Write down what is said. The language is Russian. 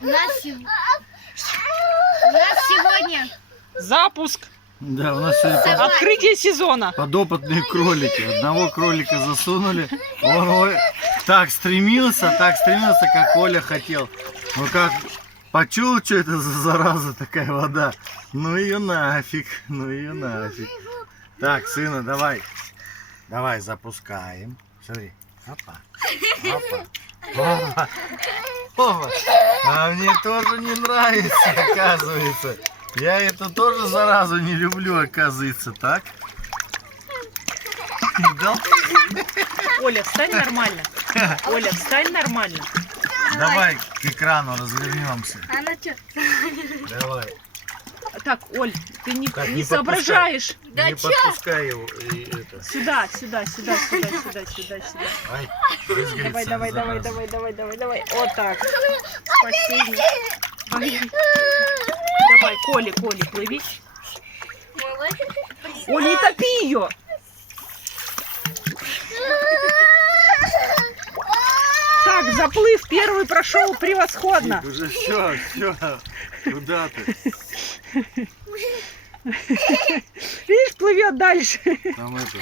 У нас сегодня Запуск. Да, у нас сегодня Открытие сезона. подопытные кролики. Одного кролика засунули. Он так стремился, как Оля хотел. Ну как почуял, что это за зараза такая вода. Ну ее нафиг, ну ее нафиг. Так, сына, давай. Давай запускаем. Смотри. Опа. Опа. Опа. Опа. А мне тоже не нравится, оказывается. Я эту тоже заразу не люблю, оказывается, так? Дал? Оля, встань нормально. Оля, встань нормально. Давай к экрану развернемся. она что? Давай. Так, Оль, ты не Не соображаешь. Да не чё? подпускай его. И это. Сюда. Ай, брызгается Давай. Вот так. Последний. Ай. Давай, Коля, плыви. Оль, не топи ее. Так, заплыв первый прошел превосходно. Уже все. Куда ты? Видишь, плывет дальше. Там это.